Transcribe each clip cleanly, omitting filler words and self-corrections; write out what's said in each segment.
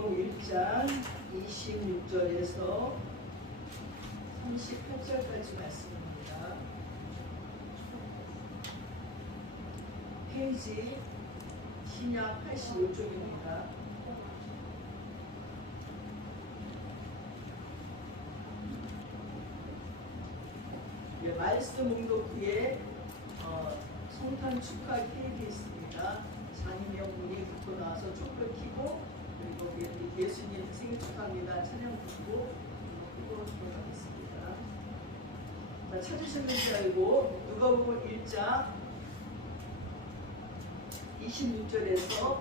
누가복음 1장 26절에서 38절까지 말씀입니다. 페이지 신약 85쪽입니다. 말씀 응독 후에 성탄 축하 케이크 있습니다. 장인영 분이 듣고 나서 촛불 켜고 그리고 예수님 생일 축하합니다. 찬양 듣고 그리고 들어가겠습니다. 자, 찾으셨는지 알고 누가복음 1장 26절에서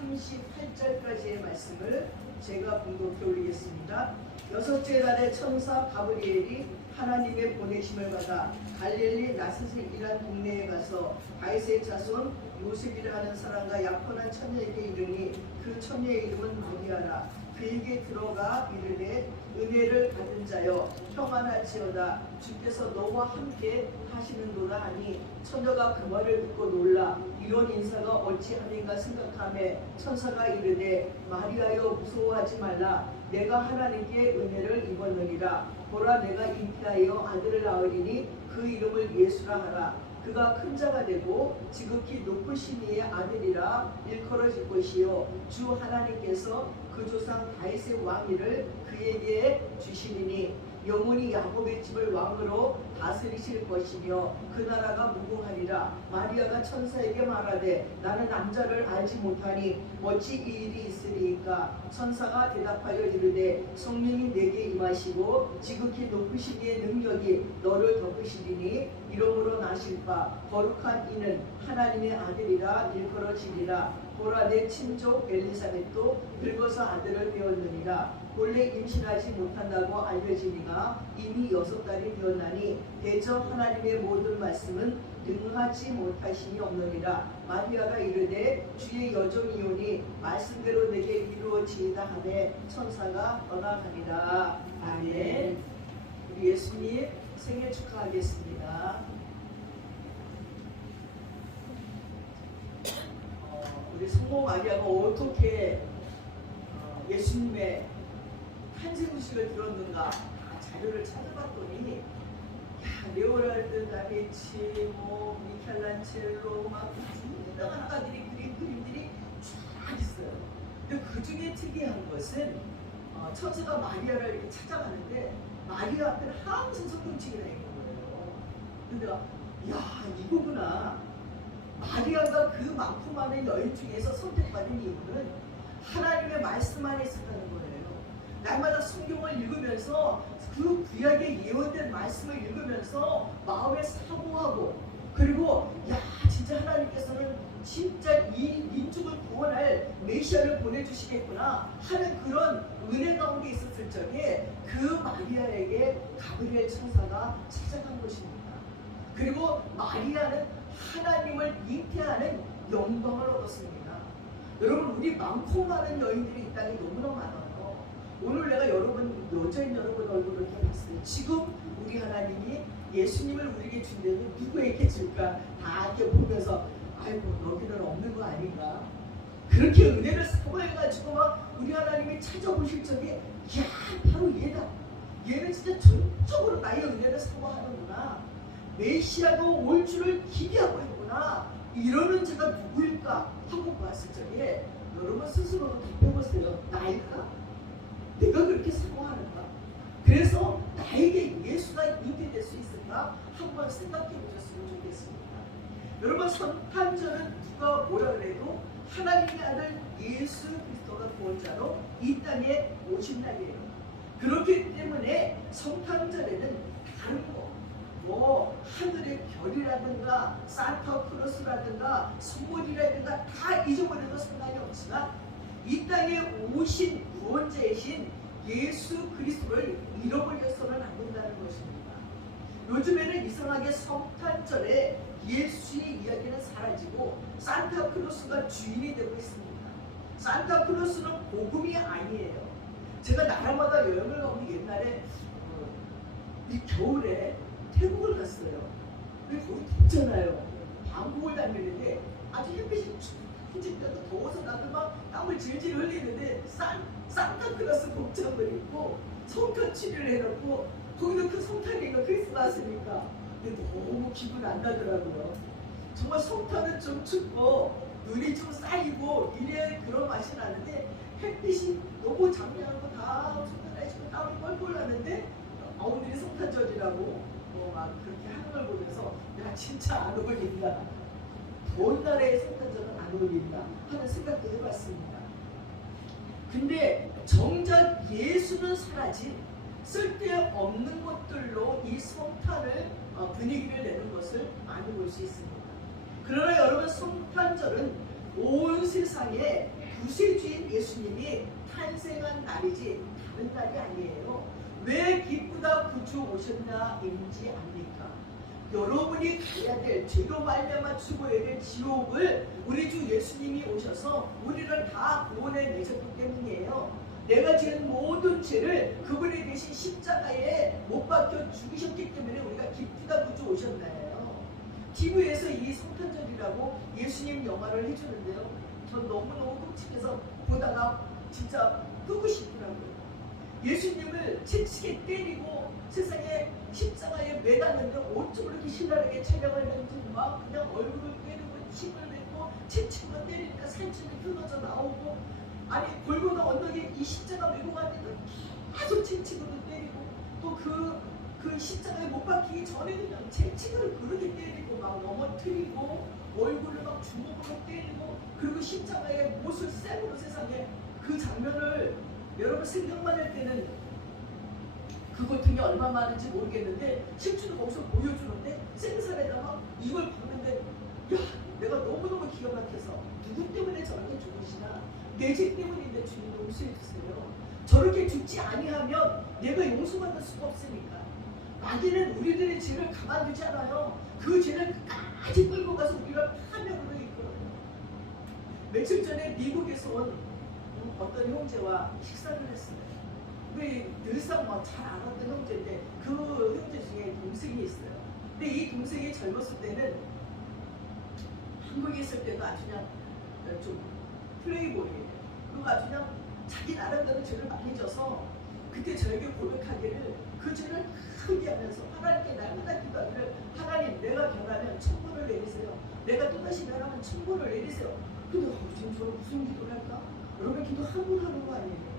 38절까지의 말씀을 제가 봉독해 올리겠습니다. 여섯째 날에 천사 가브리엘이 하나님의 보내심을 받아 갈릴리 나사렛이라는 동네에 가서 다윗의 자손 요셉이라 하는 사람과 약혼한 처녀에게 이르니 그 처녀의 이름은 마리아라. 그에게 들어가 이르되 은혜를 받은 자여 평안할지어다. 주께서 너와 함께 하시는도다 하니 처녀가 그 말을 듣고 놀라 이런 인사가 어찌하는가 생각하며 천사가 이르되 마리아여 무서워하지 말라. 내가 하나님께 은혜를 입었느니라. 보라 내가 잉태하여 아들을 낳으리니 그 이름을 예수라 하라. 그가 큰 자가 되고 지극히 높으신 이의 아들이라 일컬어질 것이요 주 하나님께서 그 조상 다윗의 왕위를 그에게 주시리니 영원히 야곱의 집을 왕으로 다스리실 것이며 그 나라가 무궁하리라. 마리아가 천사에게 말하되 나는 남자를 알지 못하니 어찌 이 일이 있으리이까. 천사가 대답하여 이르되 성령이 내게 임하시고 지극히 높으신 이의 능력이 너를 덮으시리니 이러므로 나실 바 거룩한 이는 하나님의 아들이라 일컬어지리라. 보라 내 친족 엘리사벳도 늙어서 아들을 배웠느니라. 본래 임신하지 못한다고 알려지니가 이미 6달이 되었나니 대저 하나님의 모든 말씀은 능하지 못하심이 없느니라. 마리아가 이르되 주의 여종이오니 말씀대로 내게 이루어지이다 하되 천사가 떠나가니라. 아멘. 우리 예수님 생일 축하하겠습니다. 우리 성모 마리아가 어떻게 예수님의 탄생 소식을 들었는가 자료를 찾아봤더니 레오나르도 다빈치, 미켈란젤로 막 유명한 화가들이 그린 그림들이 쫙 있어요. 근데 그 중에 특이한 것은 천사가 마리아를 이렇게 찾아가는데 마리아 앞에는 항상 성경책이 나 있는 거예요. 근데 야 이거구나. 마리아가 그 많고 많은 여인 중에서 선택받은 이유는 하나님의 말씀 안에 있었다는 거예요. 날마다 성경을 읽으면서 그 구약에 예언된 말씀을 읽으면서 마음에 사모하고 그리고 야 진짜 하나님께서는 진짜 이 민족을 구원할 메시아를 보내주시겠구나 하는 그런 은혜 가운데 있었을 적에 그 마리아에게 가브리엘 천사가 찾아간 것입니다. 그리고 마리아는 하나님을 잉태하는 영광을 얻었습니다. 여러분 우리 많고 많은 여인들이 이 땅에 너무나 많아요. 오늘 내가 여자인 여러분 얼굴을 이렇게 봤어요. 지금 우리 하나님이 예수님을 우리에게 준다면 누구에게 줄까? 다 이렇게 보면서 아이고 너기는 없는 거 아닌가? 그렇게 은혜를 사모해가지고 막 우리 하나님이 찾아오실 적에 야 바로 얘다. 얘는 진짜 전적으로 나의 은혜를 사모하는구나. 메시아가 올 줄을 기대하고 있구나. 이러는 자가 누구일까 하고 봤을 적에 여러분 스스로도 답해보세요. 나일까? 내가 그렇게 사모하는가? 그래서 나에게 예수가 잉태될 수 있을까? 한번 생각해 보셨으면 좋겠습니다. 여러분 성탄절은 누가 뭐라 그래도 하나님의 아들 예수 그리스도가 구원자로 이 땅에 오신 날이에요. 그렇기 때문에 성탄절에는 다른 거 뭐 하늘의 별이라든가 산타크로스라든가 선물이라든가 다 잊어버려도 상관이 없지만 이 땅에 오신 구원자이신 예수 그리스도를 잃어버려서는 안 된다는 것입니다. 요즘에는 이상하게 성탄절에 예수의 이야기는 사라지고 산타크로스가 주인이 되고 있습니다. 산타크로스는 복음이 아니에요. 제가 나라마다 여행을 가면 옛날에 이 겨울에 태국을 갔어요. 근데 거기 덥잖아요. 방콕을 다니는데 아주 햇빛이 뒤집혀서 더워서 나도 막 땀을 질질 흘리는데 산타클로스 복장을 입고 성탄 추리를 해놓고 거기도 그 성탄이가 크리스마스니까 근데 너무 기분 안 나더라고요. 정말 성탄은 좀 춥고 눈이 좀 쌓이고 이래야 그런 맛이 나는데 햇빛이 너무 장미하고 다 성탄하시고 땀이 뻘뻘 나는데 오늘이 성탄절이라고 막 그렇게 하는 걸 보면서 야 진짜 안 어울린다. 더운 나라의 성탄절은 안 어울린다 하는 생각도 해봤습니다. 근데 정작 예수는 사라진 쓸데없는 것들로 이 성탄을 분위기를 내는 것을 많이 볼 수 있습니다. 그러나 여러분 성탄절은 온 세상에 구세주인 예수님이 탄생한 날이지 다른 날이 아니에요. 왜 기쁘다 구주 오셨나인지 압니까? 여러분이 가야 될 죄로 말미암아 죽어야 될 지옥을 우리 주 예수님이 오셔서 우리를 다 구원해 내셨기 때문이에요. 내가 지은 모든 죄를 그분이 대신 십자가에 못 박혀 죽으셨기 때문에 우리가 기쁘다 구주 오셨나요? TV에서 이 성탄절이라고 예수님 영화를 해주는데요. 전 너무너무 끔찍해서 보다가 진짜 끄고 싶더라고요. 예수님을 채찍에 때리고 세상에 십자가에 매달는데 어쩜 그렇게 신랄하게 촬영을 했는지 막 그냥 얼굴을 때리고 침을 뱉고 채찍으로 때리니까 살점이 끊어져 나오고 아니 골고다 언덕에 이 십자가 메고 갔는데 계속 채찍으로 때리고 또 그 십자가에 못 박히기 전에는 그냥 채찍으로 그렇게 때리고 막 넘어뜨리고 얼굴을 막 주먹으로 때리고 그리고 십자가에 못을 쌩으로 세상에 그 장면을 여러분 생각만 할 때는 그 고통이 얼마 많은지 모르겠는데 실제로 거기서 보여주는데 생살에다가 이걸 봤는데 야 내가 너무너무 기가 막혀서 누구 때문에 저렇게 죽으시나 내 죄 때문인데 주님 용서해 주세요. 저렇게 죽지 아니하면 내가 용서받을 수가 없으니까 마귀는 우리들의 죄를 가만두지 않아요. 그 죄를 끝까지 끌고 가서 우리를 파멸으로 이끌어요. 며칠 전에 미국에서 온 어떤 형제와 식사를 했어요. 왜 늘상 잘 알았던 형제인데 그 형제 중에 동생이 있어요. 근데 이 동생이 젊었을 때는 한국에 있을 때도 아주 그냥 좀 플레이보이예요. 그리고 아주 그냥 자기 나름대로 죄를 많이 져서 그때 저에게 고백하기를 그 죄를 회개하면서 하나님께 날마다 기도하기를 하나님 내가 변하면 천국을 내리세요. 내가 또다시 변하면 천국을 내리세요. 근데 지금 저 무슨 기도를 할까? 여러분 기도 한 번 하는 거 아니에요.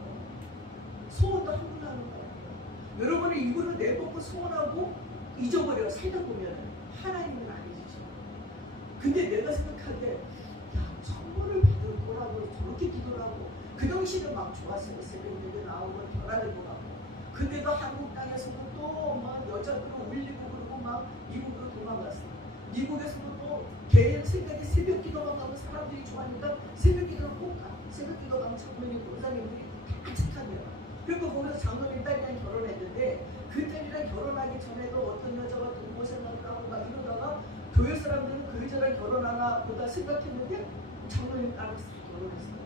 소원도 한 번 하는 거 아니에요. 여러분이 이거를 내놓고 소원하고 잊어버려 살다 보면 하나님은 아니시죠. 근데 내가 생각하기에 야 천국을 받을 거라고 저렇게 기도를 하고 그 당시는 막 좋았어요. 새벽에 나오고 전화를 보고 근데도 한국 땅에서도 또 막 여자들을 울리고 그러고 막 미국으로 도망갔어요. 미국에서도 또 개인 생각에 새벽 기도만 가면 사람들이 좋아하니까 새벽 기도를 꼭 가. 새벽 기도 가면 장로님, 권사님들이 다 착하네요. 그리고 거기서 장로님 딸이랑 결혼했는데 그 딸이랑 결혼하기 전에도 어떤 여자가 동거 생각을 하고 막 이러다가 교회 사람들은 그 여자랑 결혼하나 보다 생각했는데 장로님 딸을 결혼했어요.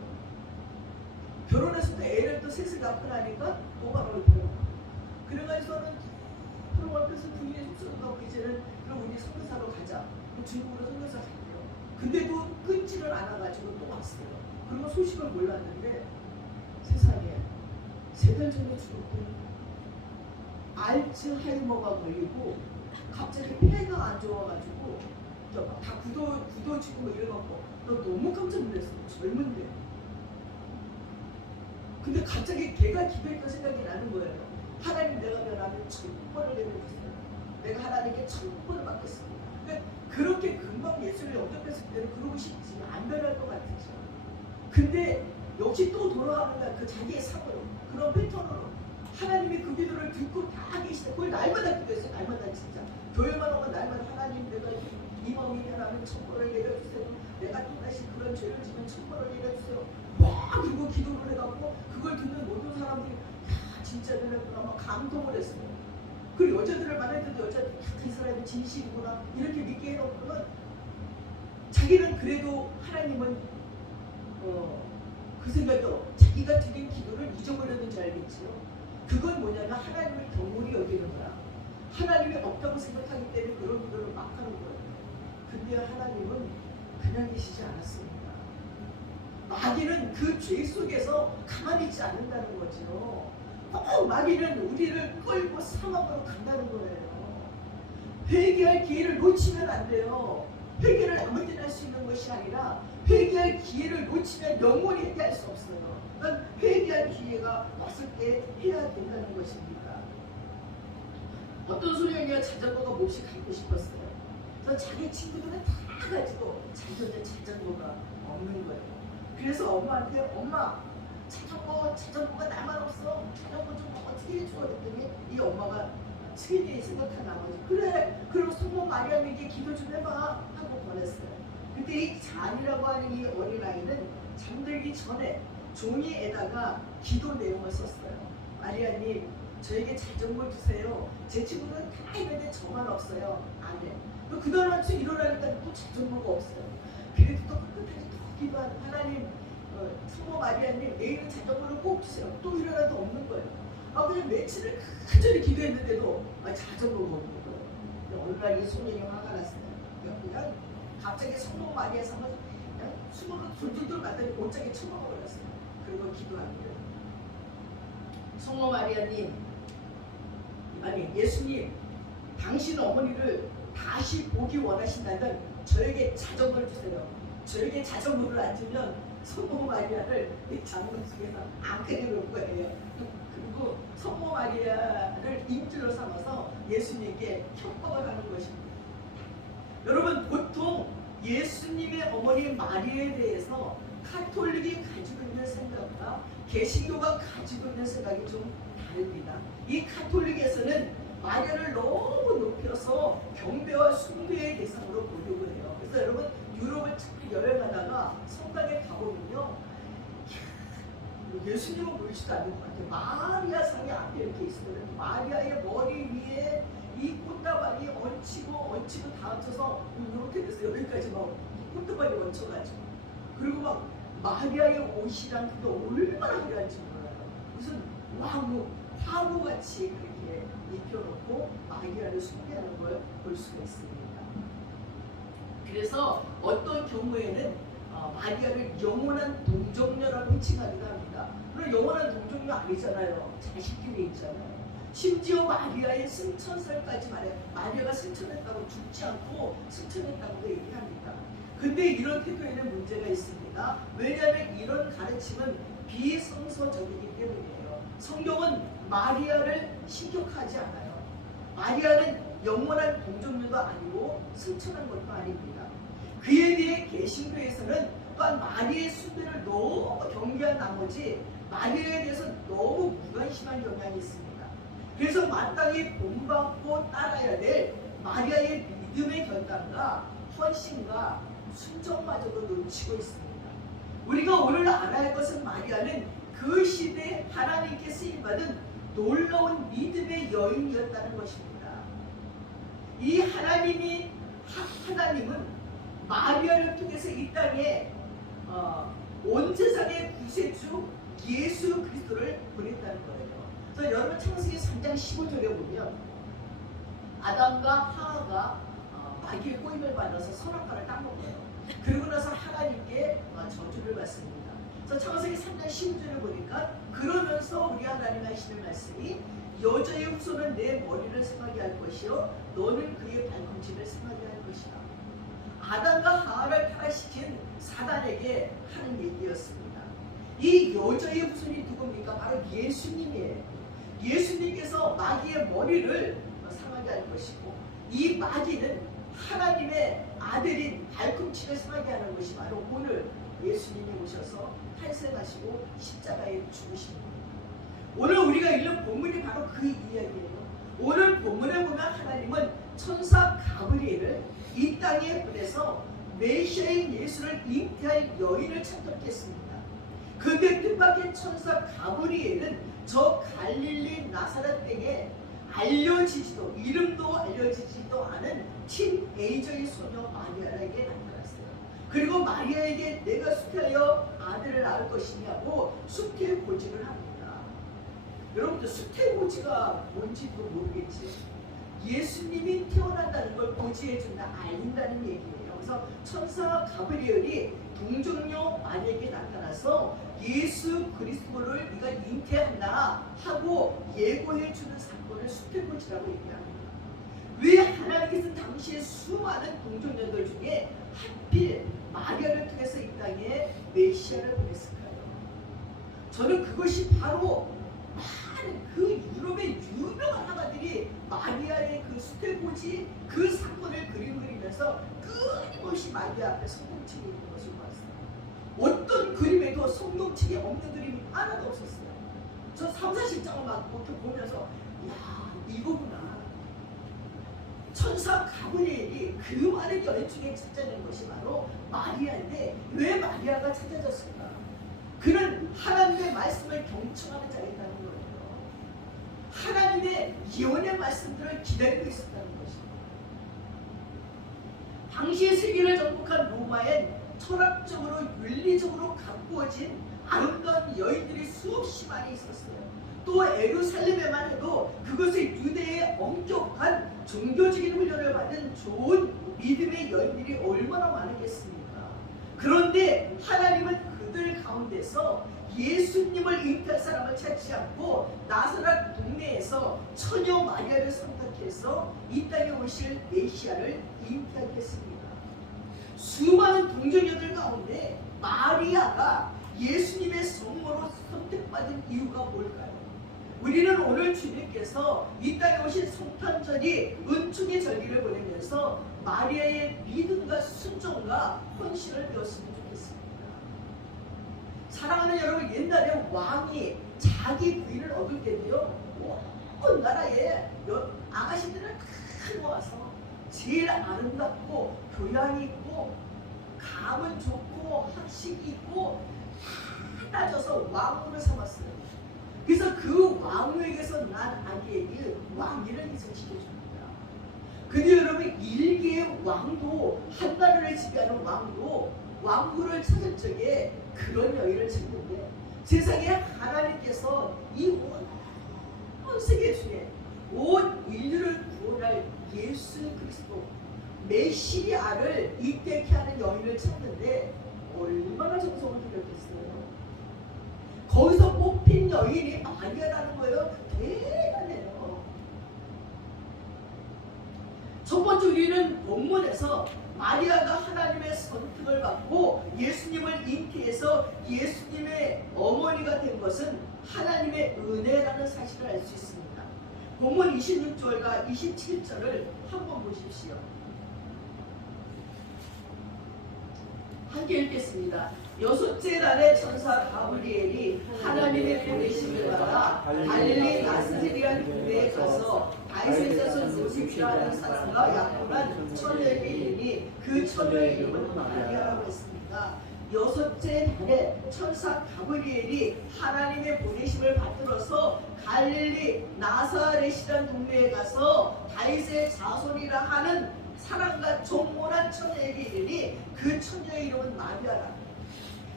결혼해서 또 애를 또 셋을 낳고 나니까 도망을 보내고 그래가지고는 그럼 앞에서 부인의 숙소로 가고 이제는 그럼 우리 선교사로 가자. 중국으로 선교사 갔대요. 근데도 끊지를 않아가지고 또 왔어요. 그리고 소식을 몰랐는데 세상에 3달 전에 죽었더니 알츠하이머가 걸리고 갑자기 폐가 안 좋아가지고 다 굳어지고 뭐 이래갖고 나 너무 깜짝 놀랐어. 젊은데. 근데 갑자기 걔가 기도했던 생각이 나는 거예요. 하나님 내가 변하면 천국을 내려주세요. 내가 하나님께 천국을 받겠습니다. 그러니까 그렇게 금방 예수를 영접했을 때는 그러고 싶지 안 변할 것 같았죠. 근데 역시 또 돌아가는 거야. 그 자기의 삶으로 그런 패턴으로 하나님이 그 기도를 듣고 다 계시다. 그걸 날마다 기도했어요. 날마다 진짜 교회만 오면 날마다 하나님 내가 이 마음이 변하면 천국을 내려주세요. 내가 또다시 그런 죄를 지면 천국을 내려주세요. 막 그리고 기도를 해갖고 그걸 듣는 모든 사람들이 야 진짜 변했구나 막 감동을 했어요. 그 여자들을 만났는데 여자들이 이 사람이 진실이구나 이렇게 믿게 해놓고는 자기는 그래도 하나님은 그 생각도 자기가 드린 기도를 잊어버렸는지 알겠지요. 그건 뭐냐면 하나님을 경홀히 여기는 거야. 하나님이 없다고 생각하기 때문에 그런 기도를 막 하는 거예요. 근데 하나님은 그냥 계시지 않았습니다. 마귀는 그 죄 속에서 가만히 있지 않는다는 거죠. 마귀는 우리를 끌고 사망으로 간다는 거예요. 회개할 기회를 놓치면 안 돼요. 회개를 아무 때나 할 수 있는 것이 아니라 회개할 기회를 놓치면 영원히 회개할 수 없어요. 그러니까 회개할 기회가 왔을 때 해야 된다는 것입니다. 어떤 소년이가 자전거가 몹시 갖고 싶었어요. 그래서 자기 친구들은 다 가지고 자기는 자전거가 없는 거예요. 그래서 엄마한테 엄마 자전거가 나만 없어. 자전거 좀 어떻게 해줘? 그랬더니 이 엄마가 승인이 생각한 나머지 그래 그럼 성모 마리아에게 기도 좀 해봐 하고 보냈어요. 그때 이 잔이라고 하는 이 어린아이는 잠들기 전에 종이에다가 기도 내용을 썼어요. 마리아님 저에게 자전거 주세요. 제 친구는 다 있는데 저만 없어요. 안 해. 그 다음 아침 일어나니까 또 자전거가 없어요. 그래도 또 끝까지 더 기도하는 하나님 성모 마리아님 내일은 자전거를 꼭 주세요. 또 일어나도 없는 거예요. 그냥 며칠을 간절히 기도했는데도 자전거가 없는 거예요. 어느 날 이 소년이 화가 났어요. 그냥 갑자기 성모 마리아 상을 그냥 수건으로 둘둘둘 맞더니 옷장에 쳐먹어버렸어요. 그리고 기도합니다. 성모 마리아님, 아니 예수님, 당신 어머니를 다시 보기 원하신다면 저에게 자전거를 주세요. 저에게 자전거를 안 주면 성모 마리아를 이 장문 속에서 안 그려놓을 거예요. 그리고 성모 마리아를 인질로 삼아서 예수님께 협박을 하는 것입니다. 여러분 보통 예수님의 어머니 마리아에 대해서 카톨릭이 가지고 있는 생각과 개신교가 가지고 있는 생각이 좀 다릅니다. 이 카톨릭에서는 마리아를 너무 높여서 경배와 숭배의 대상으로 보려고 해요. 그래서 여러분 유럽을 잘 여행하다가 성당에 가보면요, 예수님은 보이지도 않는 것 같아요. 마리아 상이 앞에 이렇게 있으면 마리아의 머리 위에 이 꽃다발이 얹히고 다 합쳐서 이렇게 돼서 여기까지 막 꽃다발이 얹혀가지고, 그리고 막 마리아의 옷이랑 그게 얼마나 화려한지 몰라요. 무슨 화무같이 그렇게 입혀놓고 마리아를 숭배하는 걸 볼 수가 있습니다. 그래서 어떤 경우에는 마리아를 영원한 동정녀라고 칭하기도 합니다. 그럼 영원한 동정녀 아니잖아요. 자식들이 있잖아요. 심지어 마리아의 승천설까지 말해요. 마리아가 승천했다고 죽지 않고 승천했다고 얘기합니다. 근데 이런 태도에는 문제가 있습니다. 왜냐하면 이런 가르침은 비성서적이기 때문이에요. 성경은 마리아를 신격하지 않아요. 마리아는 영원한 동정녀도 아니고 승천한 것도 아닙니다. 그에 대해 개신교에서는 또한 마리아의 숭배를 너무 경계한 나머지 마리아에 대해서 너무 무관심한 경향이 있습니다. 그래서 마땅히 본받고 따라야 될 마리아의 믿음의 결단과 헌신과 순종마저도 놓치고 있습니다. 우리가 오늘 알아야 할 것은 마리아는 그 시대에 하나님께 쓰임받은 놀라운 믿음의 여인이었다는 것입니다. 이 하나님은 마리아를 통해서 이 땅에 온 세상의 구세주 예수 그리스도를 보냈다는 거예요. 그래서 여러분 창세기 3장 15절에 보면 아담과 하와가 마귀의 꼬임을 받아서 선악과를 따먹어요. 그러고 나서 하나님께 저주를 받습니다. 그래서 창세기 3장 15절을 보니까 그러면서 우리 하나님 하시는 말씀이 여자의 후손은 내 머리를 상하게 할 것이요 너는 그의 발꿈치를 상하게 할 것이다. 아담과 하와를 타락시킨 사단에게 하는 얘기였습니다. 이 여자의 후손이 누굽니까? 바로 예수님이에요. 예수님께서 마귀의 머리를 상하게 할 것이고, 이 마귀는 하나님의 아들인 발꿈치를 상하게 하는 것이 바로 오늘 예수님이 오셔서 탄생하시고 십자가에 죽으신 겁니다. 오늘 우리가 읽는 본문이 바로 그 이야기예요. 오늘 본문에 보면 하나님은 천사 가브리엘을 이 땅에 보내서 메시아인 예수를 잉태할 여인을 찾도록 했습니다. 근데 뜻밖의 천사 가브리엘은 저 갈릴리 나사렛 땅에 알려지지도 이름도 알려지지도 않은 틴에이저의 소녀 마리아에게 나타났어요. 그리고 마리아에게 내가 수태하여 아들을 낳을 것이냐고 수태 고지를 합니다. 여러분들 수태 고지가 뭔지도 모르겠지. 예수님이 태어난다는 걸 고지해준다, 알린다는 얘기예요. 그래서 천사 가브리엘이 동정녀 마리아에게 나타나서 예수 그리스도를 네가 잉태한다 하고 예고해주는 사건을 수태고지라고 얘기합니다. 왜 하나님께서는 당시에 수많은 동정녀들 중에 하필 마리아를 통해서 이 땅에 메시아를 보냈을까요? 저는 그것이 바로 많은 그 유럽의 유명한 화가들이 마리아의 그 수태고지 그 사건을 그리면서 끊임없이 마리아 앞에 성경책이 있는 것을 봤어요. 어떤 그림에도 성경책이 없는 그림이 하나도 없었어요. 저 3, 40장을 막 보면서 야, 이거구나. 천사 가브리엘이 그 많은 여인 중에 찾아낸 것이 바로 마리아인데 왜 마리아가 찾아졌을까? 그는 하나님의 말씀을 경청하는 자였다는 거예요. 하나님의 예언의 말씀들을 기다리고 있었다는 것입니다. 당시의 세계를 정복한 로마엔 철학적으로 윤리적으로 가꾸어진 아름다운 여인들이 수없이 많이 있었어요. 또 예루살렘에만 해도 그것의 유대의 엄격한 종교적인 훈련을 받은 좋은 믿음의 여인들이 얼마나 많았겠습니까? 그런데 하나님은 그들 가운데서 예수님을 잉태할 사람을 찾지 않고 나사렛 동네에서 처녀 마리아를 선택해서 이 땅에 오실 메시아를 잉태하게 했습니다. 수많은 동정녀들 가운데 마리아가 예수님의 성모로 선택받은 이유가 뭘까요? 우리는 오늘 주님께서 이 땅에 오신 성탄절이 은총의 절기를 보내면서 마리아의 믿음과 순종과 헌신을 배웠으면 좋겠습니다. 사랑하는 여러분, 옛날에 왕이 자기 부인을 얻을 때도요, 온 나라에 아가씨들을 다 모아서 제일 아름답고 교양이 있고 감은 좋고 학식이 있고 다 따져서 왕후를 삼았어요. 그래서 그 왕후에게서 난 아기에게 왕위를 인정시켜줍니다. 근데 여러분, 일개의 왕도, 한 나라를 지배하는 왕도 왕후를 찾을 적에 그런 여인을 찾는데, 세상에 하나님께서 이 온 세계 중에 온 인류를 구원할 예수 그리스도 메시아를 잉태케 하는 여인을 찾는데 얼마나 정성을 들였겠어요. 거기서 뽑힌 여인이 마리아라는 거예요. 대단해요. 첫 번째, 우리는 본문에서 마리아가 하나님의 선택을 받고 예수님을 잉태해서 예수님의 어머니가 된 것은 하나님의 은혜라는 사실을 알 수 있습니다. 본문 26절과 27절을 한번 보십시오. 함께 읽겠습니다. 여섯째 날에 천사 가브리엘이 하나님의 보내심을 받아 갈릴리 나사렛이라는 동네에 가서 다윗의 자손 요셉이라는 사람과 약혼한 처녀에게 이르니 그 처녀의 이름은 마리아라고 했습니다. 여섯째 날에 천사 가브리엘이 하나님의 보내심을 받들어서 갈릴리 나사렛이라는 동네에 가서 다윗의 자손이라 하는 사랑과 종모난 처녀에게 이르니 그 처녀의 이름은 마리아라.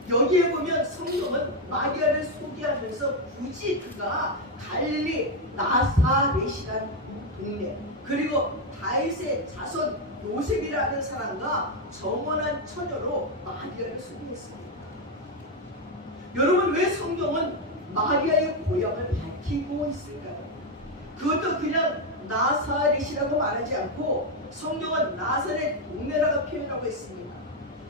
여기에 보면 성경은 마리아를 소개하면서 굳이 그가 갈릴리 나사렛이라는 동네, 그리고 다윗의 자손 요셉이라는 사람과 정원한 처녀로 마리아를 소개했습니다. 여러분, 왜 성경은 마리아의 고향을 밝히고 있을까요? 그것도 그냥 나사렛이라고 말하지 않고 성경은 나사렛 동네라고 표현하고 있습니다.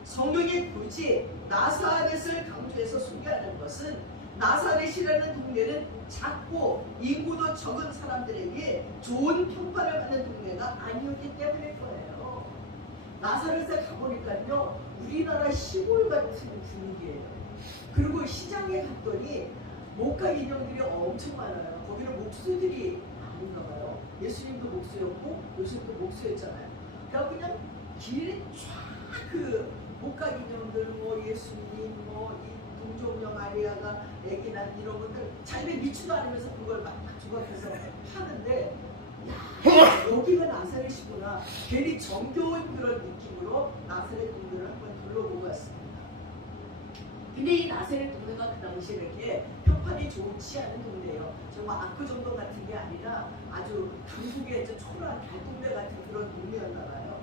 성경이 굳이 나사렛을 강조해서 소개하는 것은 나사렛이라는 동네는 작고 인구도 적은 사람들에게 좋은 평가를 받는 동네가 아니었기 때문일 거예요. 나사렛에 가보니까요, 우리나라 시골 같은 분위기예요. 그리고 시장에 갔더니 목가 인형들이 엄청 많아요. 거기는 목수들이 많은가 봐요. 예수님도 목수였고 요셉도 목수였잖아요. 그러니까 그냥 길에 쫙 그 목각 인형들, 뭐 예수님, 뭐 이 동정녀 마리아가 애기 낳은 이런 것들 자기네 믿지도 않으면서 그걸 막 조각해서 파는데, 야, 여기가 나사렛이구나. 괜히 정겨운 그런 느낌으로 나사렛 동네를 한번 둘러보고 왔습니다. 근데 이 나사렛 동네가 그 당시에 이렇게 평판이 좋지 않은 동네예요. 정말 압구정동 같은 게 아니라 아주 강북의 초라한 달동네 같은 그런 동네였나 봐요.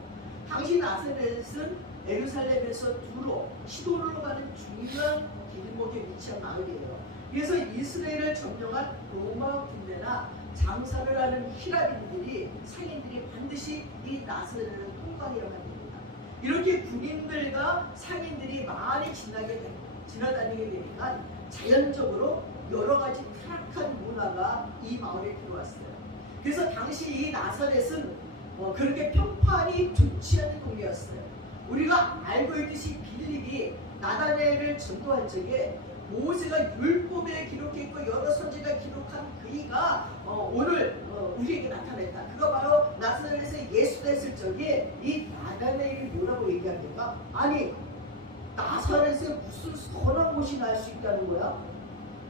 당시 나사렛은 예루살렘에서 두로 시돈으로 가는 중요한 길목에 위치한 마을이에요. 그래서 이스라엘을 점령한 로마 군대나 장사를 하는 히라빈들이 상인들이 반드시 이 나사렛을 통과해야만 됩니다. 이렇게 군인들과 상인들이 많이 지나다니게 되니까 자연적으로 여러 가지 타락한 문화가 이 마을에 들어왔어요. 그래서 당시 이 나사렛은 그렇게 평판이 좋지 않은 동네였어요. 우리가 알고 있듯이 빌립이 나다나엘을 전도한 적에 모세가 율법에 기록했고 여러 선지가 기록한 그이가 오늘 우리에게 나타났다. 그가 바로 나사렛에 예수됐을 적에 이 나다나엘이 뭐라고 얘기합니까? 아니 나사렛에 무슨 선한 곳이 날 수 있다는 거야?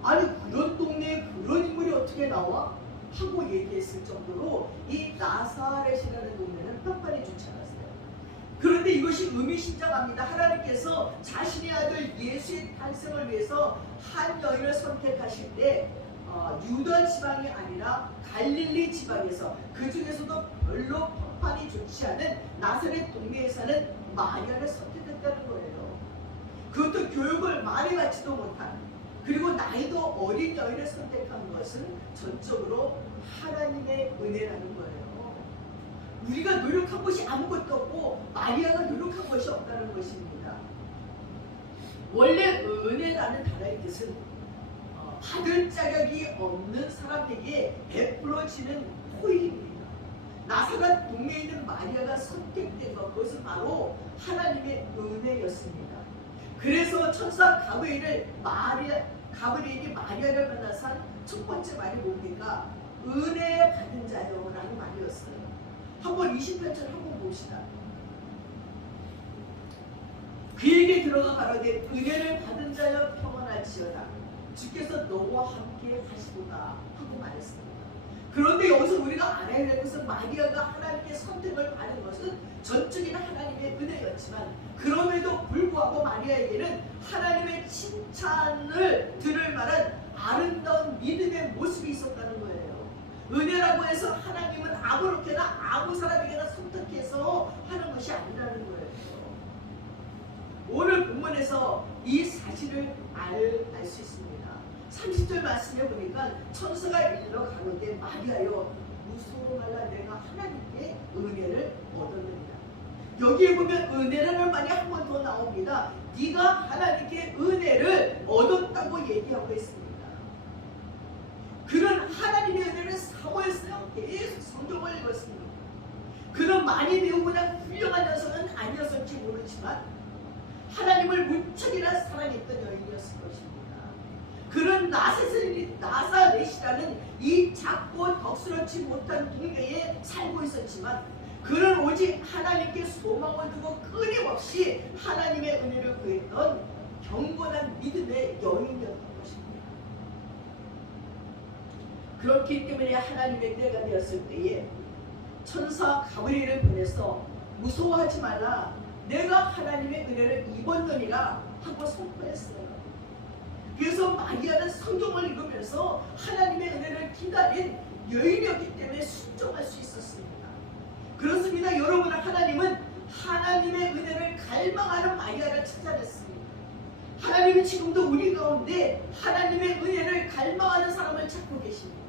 아니 그런 동네에 그런 인물이 어떻게 나와? 하고 얘기했을 정도로 이 나사렛이라는 동네는 평판이 좋지 않았어요. 그런데 이것이 의미심장합니다. 하나님께서 자신의 아들 예수의 탄생을 위해서 한 여인을 선택하실 때 유다 지방이 아니라 갈릴리 지방에서 그 중에서도 별로 평판이 좋지 않은 나사렛 동네에 사는 마리아를 선택했다는 거예요. 그것도 교육을 많이 받지도 못한, 그리고 나이도 어린 여인을 선택한 것은 전적으로 하나님의 은혜라는 거예요. 우리가 노력한 것이 아무것도 없고 마리아가 노력한 것이 없다는 것입니다. 원래 은혜라는 단어의 뜻은 받을 자격이 없는 사람에게 베풀어지는 호의입니다. 나사렛 동네에 있는 마리아가 선택된 것, 그것은 바로 하나님의 은혜였습니다. 그래서 천사 가브리엘이 마리아를 만나서 한 첫 번째 말이 뭡니까? 은혜 받은 자요 라는 말이었어요. 한번 20편처럼 한번 봅시다. 그에게 들어가 가로되 은혜를 받은 자여 평안할지어다. 주께서 너와 함께 하시도다 하고 말했습니다. 그런데 여기서 우리가 알아야 될 것은 마리아가 하나님께 선택을 받은 것은 전적인 하나님의 은혜였지만, 그럼에도 불구하고 마리아에게는 하나님의 칭찬을 들을 만한 아름다운 믿음의 모습이 있었다는 거예요. 은혜라고 해서 하나님은 아무렇게나 아무 사람에게나 선택해서 하는 것이 아니라는 거예요. 오늘 본문에서 이 사실을 알 수 있습니다. 30절 말씀에 보니까 천사가 일러 가로되 마리아여 무서워 말라 내가 하나님께 은혜를 얻었느니라. 여기에 보면 은혜라는 말이 한 번 더 나옵니다. 네가 하나님께 은혜를 얻었다고 얘기하고 있습니다. 그는 하나님의 은혜를 사모했어요. 계속 성경을 읽었습니다. 그는 많이 배우거나 훌륭한 여성은 아니었을지 모르지만 하나님을 무척이나 사랑했던 여인이었을 것입니다. 그는 나사렛이라는 이 작고 덕스럽지 못한 동네에 살고 있었지만 그는 오직 하나님께 소망을 두고 끊임없이 하나님의 은혜를 구했던 경건한 믿음의 여인이었던 것입니다. 그렇기 때문에 하나님의 때가 되었을 때에 천사 가브리엘을 보내서 무서워하지 말라 내가 하나님의 은혜를 입었느니라 하고 선포했어요. 그래서 마리아는 성경을 읽으면서 하나님의 은혜를 기다린 여인이었기 때문에 순종할 수 있었습니다. 그렇습니다. 여러분, 하나님은 하나님의 은혜를 갈망하는 마리아를 찾아냈습니다. 하나님은 지금도 우리 가운데 하나님의 은혜를 갈망하는 사람을 찾고 계십니다.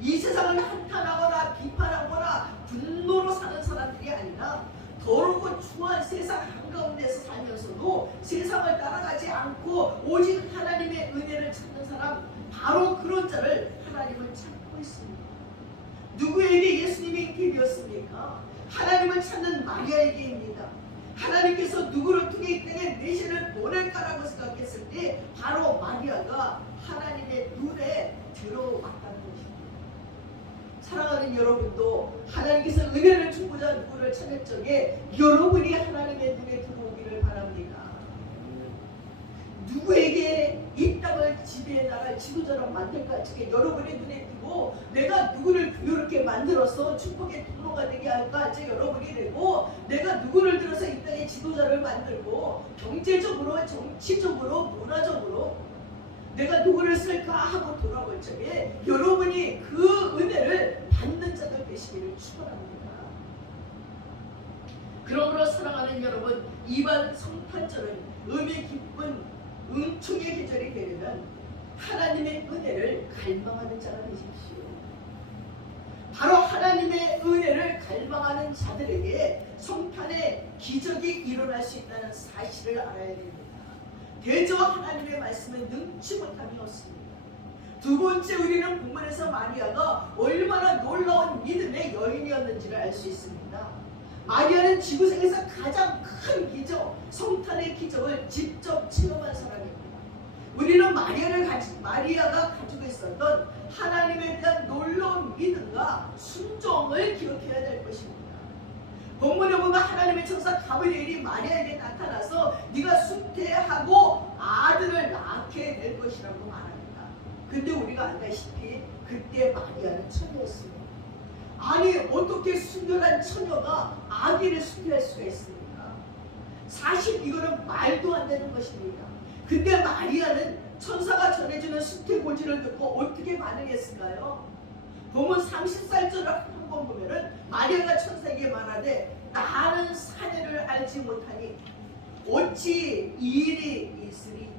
이 세상을 한탄하거나 비판하거나 분노로 사는 사람들이 아니라 더럽고 추한 세상 한가운데서 살면서도 세상을 따라가지 않고 오직 하나님의 은혜를 찾는 사람, 바로 그런 자를 하나님은 찾고 있습니다. 누구에게 예수님이 있게 되었습니까? 하나님을 찾는 마리아에게입니다. 하나님께서 누구를 통해 이 땅에 메시아를 보낼까라고 생각했을 때 바로 마리아가 하나님의 눈에 들어왔다는 것입니다. 사랑하는 여러분도 하나님께서 은혜를 주고자 누구를 찾을 적에 여러분이 하나님의 눈에 들어오기를 바랍니다. 누구에게 이 땅을 지배해 나갈 지도자로 만들까 적에 여러분의 눈에 띄고 내가 누구를 이렇게 만들어서 축복의 통로가 되게 할까 즉 여러분이 되고 내가 누구를 들어서 이 땅의 지도자를 만들고 경제적으로 정치적으로 문화적으로 내가 누구를 쓸까 하고 돌아볼 적에 여러분이 그 은혜를 받는 자들 되시기를 축원합니다. 그러므로 사랑하는 여러분, 이번 성탄절은 의미 깊은 응충의 계절이 되려면 하나님의 은혜를 갈망하는 자가 되십시오. 바로 하나님의 은혜를 갈망하는 자들에게 성탄의 기적이 일어날 수 있다는 사실을 알아야 됩니다. 대저 하나님의 말씀은 능치 못함이 없습니다. 두 번째, 우리는 본문에서 마리아가 얼마나 놀라운 믿음의 여인이었는지를 알 수 있습니다. 마리아는 지구상에서 가장 큰 기적, 성탄의 기적을 직접 체험한 사람입니다. 우리는 마리아가 가지고 있었던 하나님에 대한 놀라운 믿음과 순종을 기억해야 될 것입니다. 본문에 보면 하나님의 천사 가브리엘이 마리아에게 나타나서 네가 숭배하고 아들을 낳게 될 것이라고 말합니다. 근데 우리가 알다시피 그때 마리아는 처녀였습니다. 아니, 어떻게 순결한 처녀가 아기를 숭배할 수가 있습니까? 사실 이거는 말도 안 되는 것입니다. 근데 마리아는 천사가 전해주는 숭배고지를 듣고 어떻게 반응했을까요? 본문 30절을 한번 보면은 마리아가 천사에게 말하되 나는 사내를 알지 못하니 어찌 이 일이 있으리까?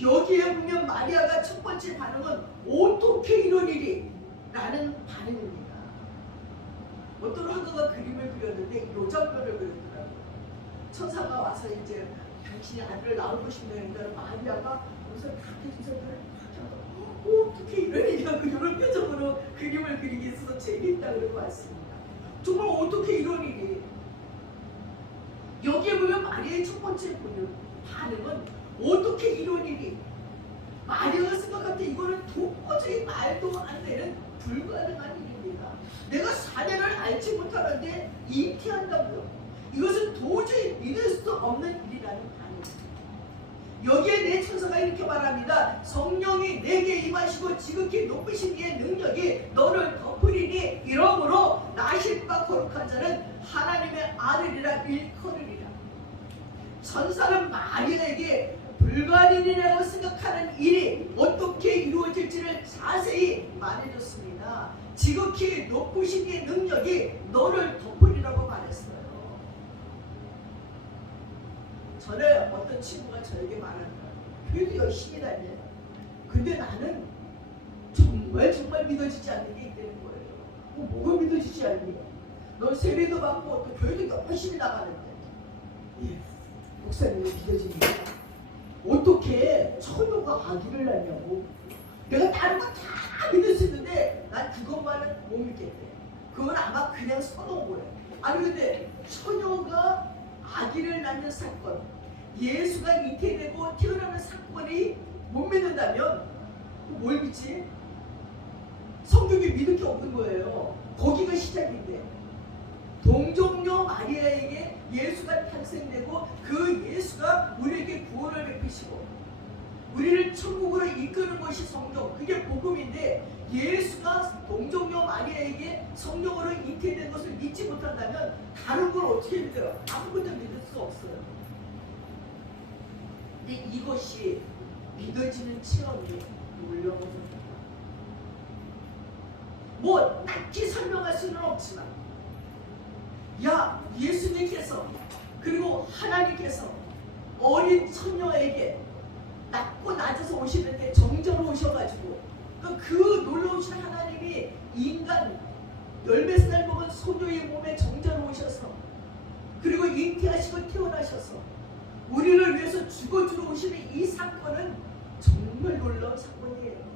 여기에 보면 마리아가 첫 번째 반응은 어떻게 이런 일이? 라는 반응입니다. 어떤 화가가 그림을 그렸는데 이 장면을 그렸더라고요. 천사가 와서 이제 당신이 아들을 낳을 것인가 마리아가 우선 그렇게 주사들을 어떻게 이런 일이야, 이런 표정으로 그림을 그리기 있어서 재밌다 그러고 왔습니다. 정말 어떻게 이런 일이? 여기에 보면 마리아의 첫 번째 반응은 어떻게 이런 일이? 마리아가 생각할 때 이거는 도저히 말도 안 되는 불가능한 일입니다. 내가 사내를 알지 못하는데 잉태한다고요? 이것은 도저히 믿을 수 없는 일이라는 반응입니다. 여기에 내 천사가 이렇게 말합니다. 성령이 내게 임하시고 지극히 높으신 이의 능력이 너를 덮으리니 이러므로 나실바 거룩한 자는 하나님의 아들이라 일컬으리라. 천사는 마리아에게 불가능이라고 생각하는 일이 어떻게 이루어질지를 자세히 말해줬습니다. 지극히 높으신 이의 능력이 너를 덮으리라고 말했어요. 전에 어떤 친구가 저에게 말하는 거예요. 교회도 열심히 다녀. 근데 나는 정말 믿어지지 않는 게 있다는 거예요. 뭐가 믿어지지 않니? 너 세례도 받고 또 교회도 열심히 나가는데. 예, 목사님이 믿어집니까? 어떻게 처녀가 아기를 낳냐고. 내가 다른 건 다 믿을 수 있는데 난 그것만은 못 믿겠대. 그건 아마 그냥 써놓은 거예요. 아니 근데 처녀가 아기를 낳는 사건, 예수가 잉태되고 태어나는 사건이 못 믿는다면 뭘 믿지? 성경에 믿을 게 없는 거예요. 거기가 시작인데 동정녀 마리아에게 예수가 탄생되고 그 예수가 우리에게 구원을 베푸시고 우리를 천국으로 이끄는 것이 성경, 그게 복음인데 예수가 동정녀 마리아에게 성령으로 잉태된 것을 믿지 못한다면 다른 걸 어떻게 믿어요? 아무것도 믿을 수 없어요. 근데 이것이 믿어지는 체험이 놀라운 겁니다. 뭐 딱히 설명할 수는 없지만 야, 예수님께서 그리고 하나님께서 어린 처녀에게 낮고 낮아서 오시는데 정자로 오셔가지고 그 놀라우신 하나님이 인간 10살 먹은 소녀의 몸에 정자로 오셔서 그리고 잉태하시고 태어나셔서 우리를 위해서 죽어주러 오시는 이 사건은 정말 놀라운 사건이에요.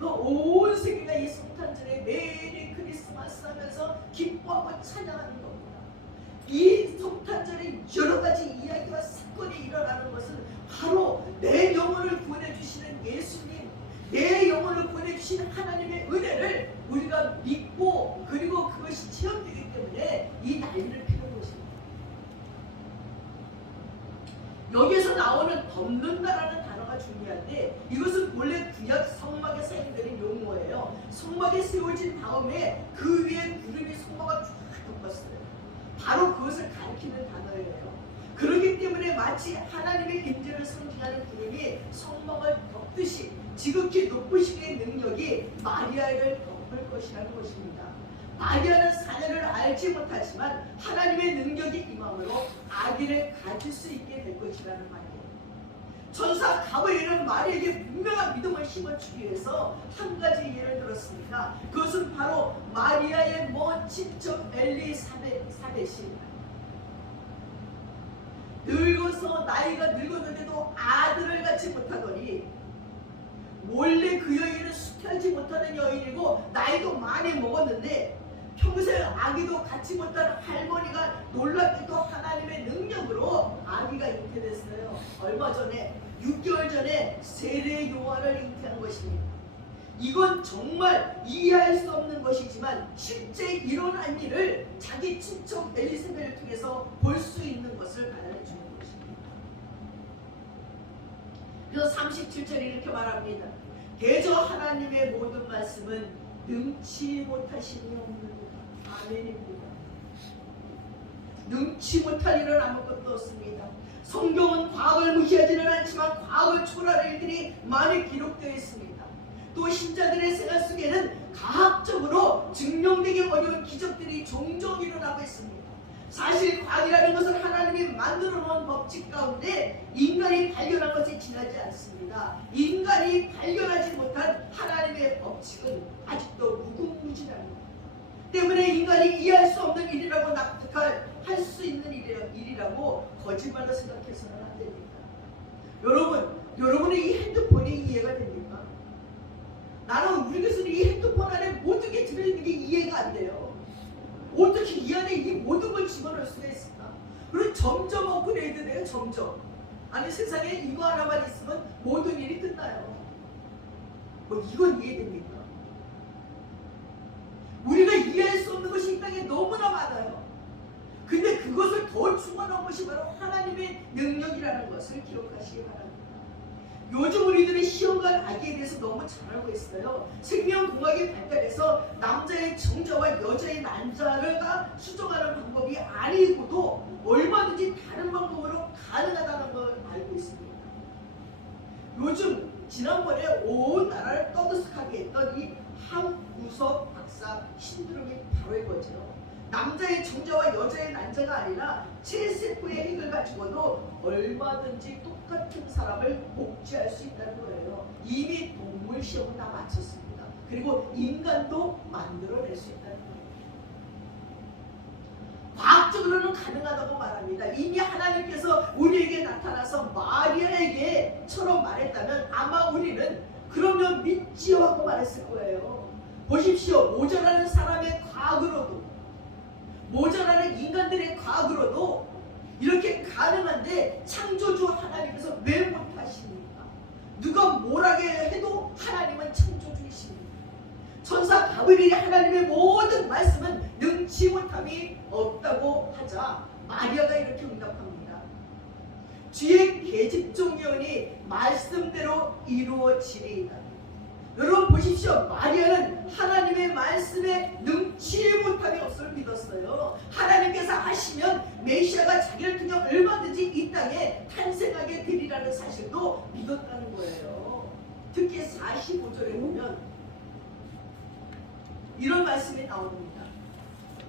온 세계가 이 성탄절에 메리 크리스마스 하면서 기뻐하고 찬양하는 겁니다. 이 성탄절에 여러 가지 이야기와 사건이 일어나는 것은 바로 내 영혼을 구원해주시는 예수님, 내 영혼을 구원해주시는 하나님의 은혜를 우리가 믿고 그리고 그것이 체험되기 때문에 이 난리를 피우는 것입니다. 여기에서 나오는 덮는다라는 단어가 중요한데 이것은 원래 구약 성막에 사용되는 용어예요. 성막에 세워진 다음에 그 위에 구름이 성막을 쫙 덮었어요. 바로 그것을 가리키는 단어예요. 그렇기 때문에 마치 하나님의 임재를 상징하는 구름이 성막을 덮듯이 지극히 높으신 이의 능력이 마리아를 덮을 것이라는 것입니다. 마리아는 사내를 알지 못하지만 하나님의 능력이 임함으로 아기를 가질 수 있게 될 것이라는 말이에요. 천사 가브리엘은 마리아에게 분명한 믿음을 심어주기 위해서 한 가지 예를 들었습니다. 그것은 바로 마리아의 먼 친척 엘리사벳입니다. 늙어서 나이가 늙었는데도 아들을 갖지 못하더니 원래 그 여인은 수태하지 못하는 여인이고 나이도 많이 먹었는데 평생 아기도 갖지 못하는 할머니가 놀랍게도 하나님의 능력으로 아기가 잉태됐어요. 얼마 전에 6개월 전에 세례 요한을 잉태한 것입니다. 이건 정말 이해할 수 없는 것이지만 실제 일어난 일을 자기 친척 엘리사벳을 통해서 볼 수 있는 것을 가르쳐 주는 것입니다. 그래서 37절에 이렇게 말합니다. 대저 하나님의 모든 말씀은 능치 못하심이 없느니라. 아멘입니다. 능치 못할 일은 아무것도 없습니다. 성경은 과학을 무시하지는 않지만 과학을 초월하는 일들이 많이 기록되어 있습니다. 또 신자들의 생활 속에는 과학적으로 증명되기 어려운 기적들이 종종 일어나고 있습니다. 사실 과학이라는 것은 하나님이 만들어 놓은 법칙 가운데 인간이 발견한 것이 지나지 않습니다. 인간이 발견하지 못한 하나님의 법칙은 아직도 무궁무진합니다. 때문에 인간이 이해할 수 없는 일이라고 납득할 수 있는 일이라고 거짓말로 생각해서는 안 됩니다. 여러분의 이 핸드폰이 이해가 됩니까? 나는 우리 교수는 이 핸드폰 안에 모든 게 들어있는 게 이해가 안 돼요. 어떻게 이 안에 이 모든 걸 집어넣을 수가 있을까? 그리고 점점 업그레이드 돼요. 점점. 아니 세상에 이거 하나만 있으면 모든 일이 끝나요. 뭐 이건 이해됩니까? 우리가 이해할 수 없는 것이 이 땅에 너무나 많아요. 근데 그것을 더 충만한 것이 바로 하나님의 능력이라는 것을 기억하시기 바랍니다. 요즘 우리들은 시험관 아기에 대해서 너무 잘 알고 있어요. 생명공학이 발달해서 남자의 정자와 여자의 난자를 수정하는 방법이 아니고도 얼마든지 다른 방법으로 가능하다는 걸 알고 있습니다. 요즘 지난번에 온 나라를 떠들썩하게 했던 이 한우석 박사 신드롬이 바로 이거죠. 남자의 정자와 여자의 난자가 아니라 체세포의 핵을 가지고도 얼마든지 똑같은 사람을 복제할 수 있다는 거예요. 이미 동물 시험은 다 마쳤습니다. 그리고 인간도 만들어낼 수 있다는 거예요. 과학적으로는 가능하다고 말합니다. 이미 하나님께서 우리에게 나타나서 마리아에게처럼 말했다면 아마 우리는 그러면 믿지요 하고 말했을 거예요. 보십시오. 모자라는 사람의 과학으로도 모자라는 인간들의 과학으로도 이렇게 가능한데 창조주 하나님께서 왜 못하십니까? 누가 뭐라게 해도 하나님은 창조주이십니다. 천사 가브리엘이 하나님의 모든 말씀은 능치 못함이 없다고 하자 마리아가 이렇게 응답합니다. 주의 계집종 예언이 말씀대로 이루어지리이다. 여러분 보십시오. 마리아는 하나님의 말씀에 능치 못함이 없음을 믿었어요. 하나님께서 하시면 메시아가 자기를 통해 얼마든지 이 땅에 탄생하게 되리라는 사실도 믿었다는 거예요. 특히 45절에 보면 이런 말씀이 나옵니다.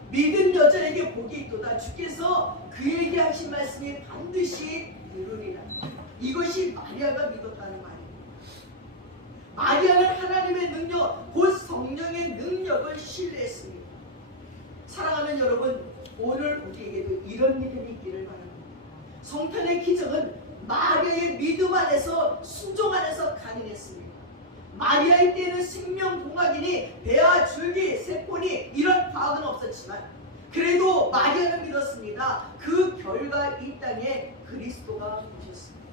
믿은 여자에게 복이 있도다. 주께서 그에게 하신 말씀이 반드시 이루리라. 이것이 마리아가 믿었다는 말이에요. 마리아는 하나님의 능력, 곧 성령의 능력을 신뢰했습니다. 사랑하는 여러분, 오늘 우리에게도 이런 믿음이 있기를 바랍니다. 성탄의 기적은 마리아의 믿음 안에서 순종 안에서 가능했습니다. 마리아의 때는 생명공학이니 배아, 줄기, 세포니 이런 과학은 없었지만 그래도 마리아는 믿었습니다. 그 결과 이 땅에 그리스도가 오셨습니다.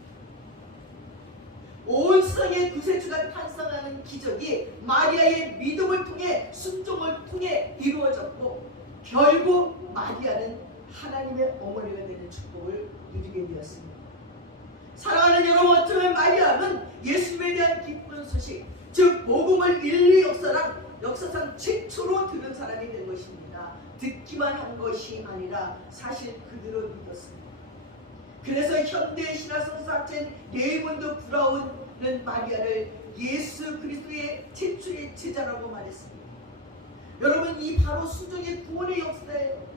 온 세상의 구세주가 탄생하는 기적이 마리아의 믿음을 통해 순종을 통해 이루어졌고 결국 마리아는 하나님의 어머니가 되는 축복을 누리게 되었습니다. 사랑하는 여러분, 어쩌면 마리아는 예수님에 대한 기쁜 소식, 즉 복음을 인류 역사상 최초로 들은 사람이 된 것입니다. 듣기만 한 것이 아니라 사실 그대로 믿었습니다. 그래서 현대 신화 성사학자인 레이몬드 브라운은 마리아를 예수 그리스도의 최초의 제자라고 말했습니다. 여러분, 이 바로 순종의 구원의 역사예요.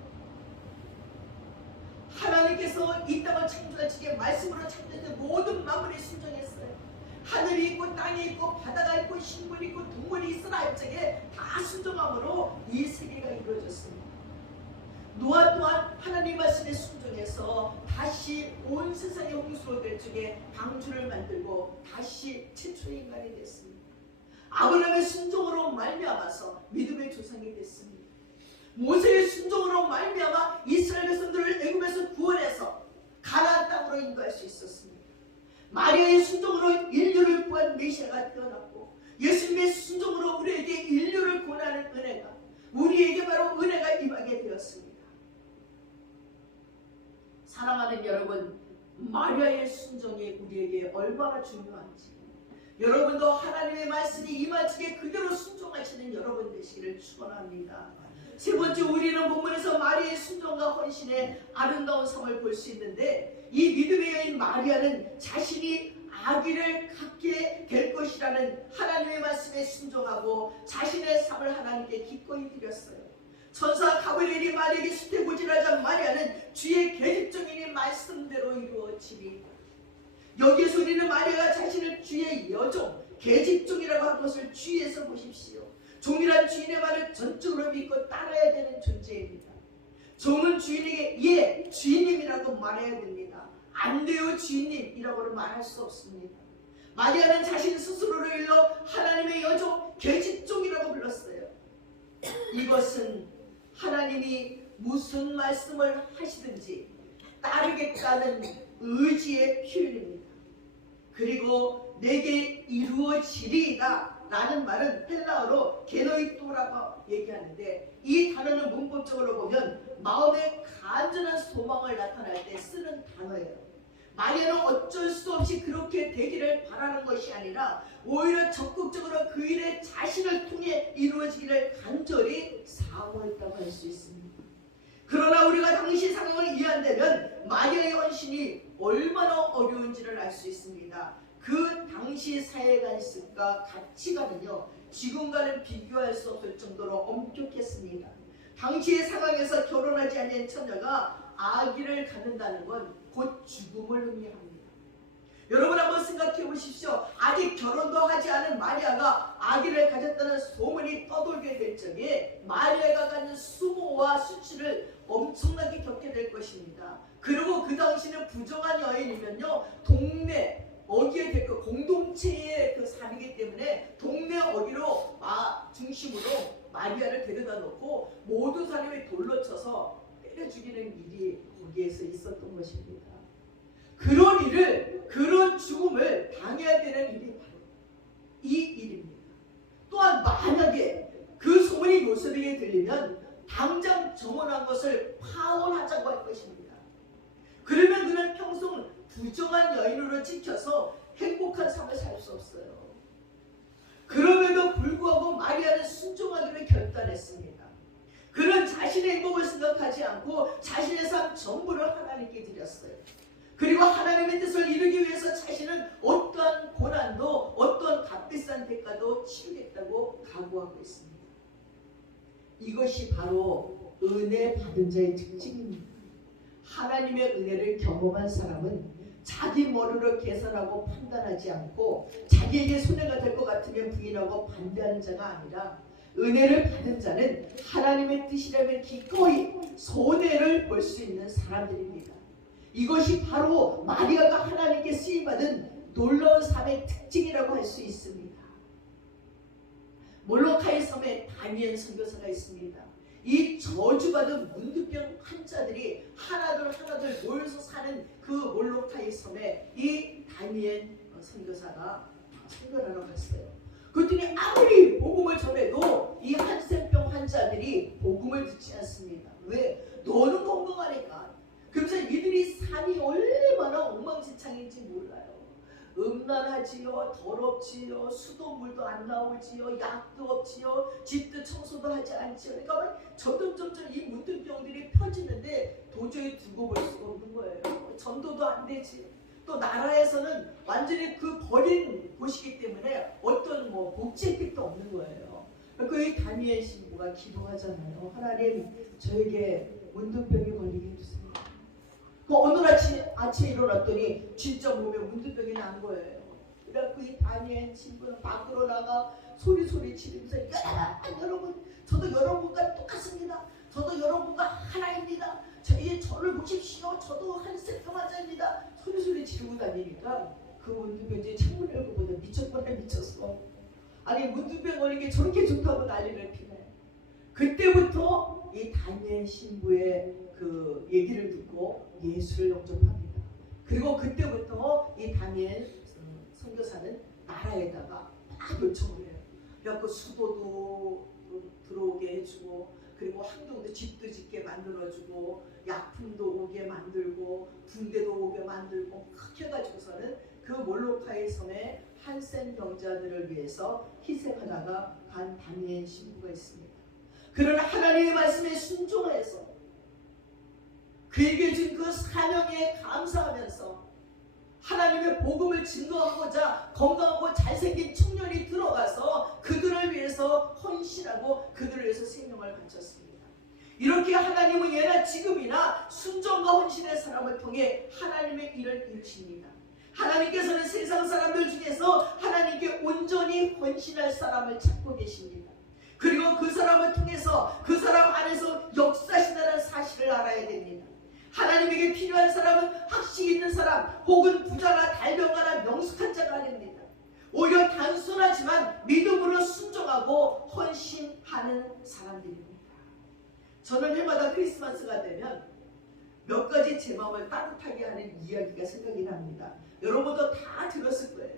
하나님께서 이 땅을 창조하시기에 말씀으로 창조된 모든 만물이 순종했어요. 하늘이 있고 땅이 있고 바다가 있고 식물이 있고 동물이 있으나 할적에 다 순종함으로 이 세계가 이루어졌습니다. 노아 또한 하나님 말씀에 순종해서 다시 온 세상이 홍수로 될 적에 방주를 만들고 다시 최초의 인간이 됐습니다. 아브라함의 순종으로 말미암아서 믿음의 조상이 됐습니다. 모세의 순종으로 말미암아 이스라엘 백성들을 애굽에서 구원해서 가나안 땅으로 인도할 수 있었습니다. 마리아의 순종으로 인류를 구한 메시아가 태어났고, 예수님의 순종으로 우리에게 인류를 구원하는 은혜가, 우리에게 바로 은혜가 임하게 되었습니다. 사랑하는 여러분, 마리아의 순종이 우리에게 얼마나 중요한지, 여러분도 하나님의 말씀이 임할 적에 그대로 순종하시는 여러분 되시기를 축원합니다. 세 번째, 우리는 본문에서 마리아의 순종과 헌신의 아름다운 삶을 볼 수 있는데, 이 믿음의 여인 마리아는 자신이 아기를 갖게 될 것이라는 하나님의 말씀에 순종하고 자신의 삶을 하나님께 기꺼이 드렸어요. 천사 가브리엘이 마리아에게 수태고지하자 마리아는 주의 계집종이니 말씀대로 이루어지리. 여기에서 우리는 마리아가 자신을 주의 여종, 계집종이라고 한 것을 주위에서 보십시오. 종이란 주인의 말을 전적으로 믿고 따라야 되는 존재입니다. 종은 주인에게 예, 주인님이라고 말해야 됩니다. 안 돼요, 주인님이라고는 말할 수 없습니다. 마리아는 자신 스스로를 일러 하나님의 여종, 계집종이라고 불렀어요. 이것은 하나님이 무슨 말씀을 하시든지 따르겠다는 의지의 표현입니다. 그리고 내게 이루어지리이다 라는 말은 헬라어로 게노이토라고 얘기하는데, 이 단어는 문법적으로 보면 마음의 간절한 소망을 나타낼 때 쓰는 단어예요. 마리아는 어쩔 수 없이 그렇게 되기를 바라는 것이 아니라 오히려 적극적으로 그 일에 자신을 통해 이루어지기를 간절히 사모했다고 할 수 있습니다. 그러나 우리가 당시 상황을 이해한다면 마리아의 헌신이 얼마나 어려운지를 알 수 있습니다. 그 당시 사회관습과 가치관은요, 지금과는 비교할 수 없을 정도로 엄격했습니다. 당시의 상황에서 결혼하지 않은 처녀가 아기를 갖는다는 건 곧 죽음을 의미합니다. 여러분 한번 생각해 보십시오. 아직 결혼도 하지 않은 마리아가 아기를 가졌다는 소문이 떠돌게 될 적에 마리아가 갖는 수모와 수치를 엄청나게 겪게 될 것입니다. 그리고 그 당시는 부정한 여인이면요, 동네 어귀에 됐고 공동체의 그 삶이기 때문에 동네 어귀로 중심으로 마리아를 데려다 놓고 모든 사람이 돌로 쳐서 때려 죽이는 일이 거기에서 있었던 것입니다. 그런 일을, 그런 죽음을 당해야 되는 일이 바로 이 일입니다. 또한 만약에 그 소문이 요셉에게 들리면 당장 정원한 것을 파혼하자고 할 것입니다. 그러면 그는 평생 부정한 여인으로 찍혀서 행복한 삶을 살 수 없어요. 그럼에도 불구하고 마리아는 순종하기로 결단했습니다. 그는 자신의 행복을 생각하지 않고 자신의 삶 전부를 하나님께 드렸어요. 그리고 하나님의 뜻을 이루기 위해서 자신은 어떠한 고난도 어떤 값비싼 대가도 치르겠다고 각오하고 있습니다. 이것이 바로 은혜 받은 자의 특징입니다. 하나님의 은혜를 경험한 사람은 자기 머리로 계산하고 판단하지 않고 자기에게 손해가 될 것 같으면 부인하고 반대하는 자가 아니라, 은혜를 받은 자는 하나님의 뜻이라면 기꺼이 손해를 볼 수 있는 사람들입니다. 이것이 바로 마리아가 하나님께 쓰임받은 놀라운 삶의 특징이라고 할 수 있습니다. 몰로카의 섬에 다니엘 선교사가 있습니다. 이 저주받은 문득병 환자들이 하나둘 모여서 사는 그 몰로카의 섬에 이 다니엘 선교사가 선교를 하러 갔어요. 그랬더니 아무리 복음을 전해도 이 한센병 환자들이 복음을 듣지 않습니다. 왜? 너는 건강하니까. 그래서 이들이 삶이 얼마나 엉망진창인지 몰라요. 음란하지요, 더럽지요, 수도 물도 안 나오지요, 약도 없지요, 집도 청소도 하지 않지요. 그러니까 점점 이 문득병들이 퍼지는데 도저히 두고 볼 수가 없는 거예요. 전도도 안 되지. 또 나라에서는 완전히 그 버린 곳이기 때문에 어떤 복지 혜택도 없는 거예요. 그 다니엘 신부가 기도하잖아요. 하나님, 저에게 문둥병이 걸리게 해주세요. 그 오늘 아침에 일어났더니 진짜 몸에 문둥병이 난 거예요. 그래갖고 이 다니엘 신부는 밖으로 나가 소리 지르면서, 여러분, 저도 여러분과 똑같습니다. 저도 여러분과 하나입니다. 저를 보십시오. 저도 한 세평화자입니다. 소리 지르고 다니니까 그 문둥병이 창문 열고 보다 미쳤어. 아니, 문둥병 걸리게 저렇게 좋다고 난리를 피네. 그때부터 이 다니엘 신부의 그 얘기를 듣고 예수를 영접합니다. 그리고 그때부터 이 다니엘 선교사는 나라에다가 막 요청을 해요. 그래갖고 수도도 들어오게 해주고, 그리고 황정도 집도 짓게 만들어주고, 약품도 오게 만들고, 군대도 오게 만들고 막 해가지고서는 그 몰로카이 섬의 한센 병자들을 위해서 희생하다가 간 다니엘 신부가 있습니다. 그러나 하나님의 말씀에 순종해서 그에게 준 그 사명에 감사하면서 하나님의 복음을 증거하고자 건강하고 잘생긴 청년이 들어가서 그들을 위해서 헌신하고 그들을 위해서 생명을 바쳤습니다. 이렇게 하나님은 예나 지금이나 순종과 헌신의 사람을 통해 하나님의 일을 이루십니다. 하나님께서는 세상 사람들 중에서 하나님께 온전히 헌신할 사람을 찾고 계십니다. 그리고 그 사람을 통해서 그 사람 안에서 역사하신다는 사실을 알아야 됩니다. 하나님에게 필요한 사람은 학식 있는 사람 혹은 부자나 달병가나 명숙한 자가 아닙니다. 오히려 단순하지만 믿음으로 순종하고 헌신하는 사람들입니다. 저는 해마다 크리스마스가 되면 몇 가지 제 마음을 따뜻하게 하는 이야기가 생각이 납니다. 여러분도 다 들었을 거예요.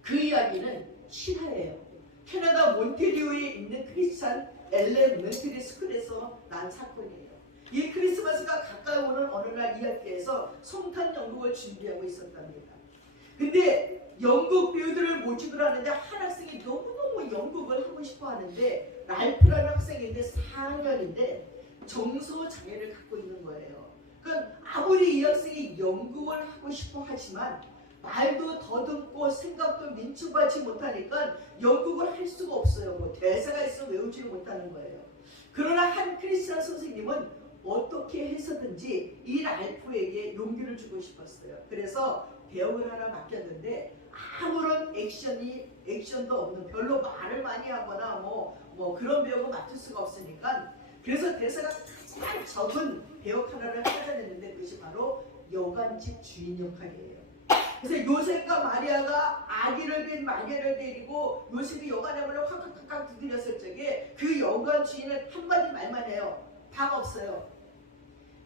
그 이야기는 실화예요. 캐나다 몬테리오에 있는 크리스찬 엘레멘터리 스쿨에서 난 사건이에요. 이 크리스마스가 가까이 오는 어느 날 이야기에서 성탄 연극을 준비하고 있었답니다. 근데 연극 배우들을 모집을 하는데 한 학생이 너무너무 연극을 하고 싶어 하는데, 랄프라는 학생인데 4학년인데 정서 장애를 갖고 있는 거예요. 그러니까 아무리 이 학생이 연극을 하고 싶어 하지만 말도 더듬고 생각도 민첩하지 못하니까 연극을 할 수가 없어요. 뭐 대사가 있어 외우지 못하는 거예요. 그러나 한 크리스찬 선생님은 어떻게 해서든지 이 랄프에게 용기를 주고 싶었어요. 그래서 배역을 하나 맡겼는데 아무런 액션도 없는, 별로 말을 많이 하거나 뭐 그런 배역을 맡을 수가 없으니까, 그래서 대사가 가장 적은 배역 하나를 찾아냈는데 그것이 바로 여관집 주인 역할이에요. 그래서 요셉과 마리아가 아기를 뵌 마리아를 데리고 요셉이 여관에 문을 콱콱콱 두드렸을 적에 그 여관 주인은 한마디 말만 해요. 방 없어요.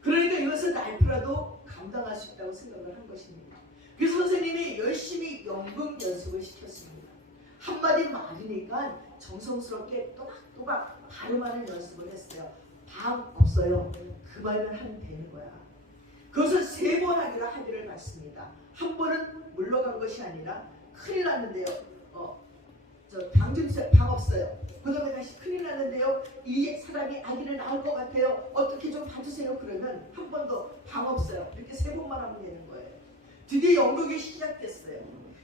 그러니까 이것은 랄프라도 감당할 수 있다고 생각을 한 것입니다. 그래서 선생님이 열심히 연극 연습을 시켰습니다. 한마디 말이니까 정성스럽게 또박또박 발음하는 연습을 했어요. 방 없어요. 그 말만 하면 되는 거야. 그것을 3번 하기를 받습니다. 한 번은 물러간 것이 아니라 큰일 났는데요. 당진세 방 없어요. 그 다음에 다시 큰일 났는데요. 이 사람이 아기를 낳을 것 같아요. 어떻게 좀 봐주세요. 그러면 한 번 더 방 없어요. 이렇게 3번만 하면 되는 거예요. 드디어 연극이 시작됐어요.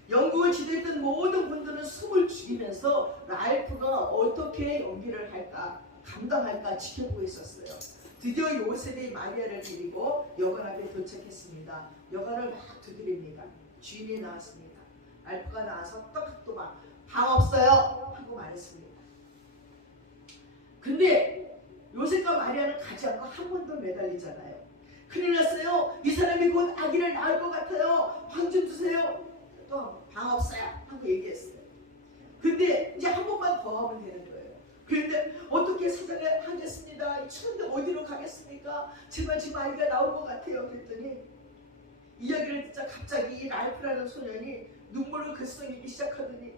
연극을 지도했던 모든 분들은 숨을 죽이면서 랄프가 어떻게 연기를 할까, 감당할까 지켜보고 있었어요. 드디어 요셉이 마리아를 데리고 여관 앞에 도착했습니다. 여관을 막 두드립니다. 주인이 나왔습니다. 랄프가 나와서 또박또박 방 없어요 하고 말했습니다. 근데 요셉과 마리아는 가지 않고 한 번 더 매달리잖아요. 큰일 났어요. 이 사람이 곧 아기를 낳을 것 같아요. 방 좀 주세요. 또 방 없어요 하고 얘기했어요. 근데 이제 한 번만 더 하면 되는 거예요. 그런데 어떻게 사장을 하겠습니다. 추운데 어디로 가겠습니까? 제발 지금 아이가 나올 것 같아요. 그랬더니 이야기를 듣자 갑자기 이 랄프라는 소년이 눈물을 글썽이기 시작하더니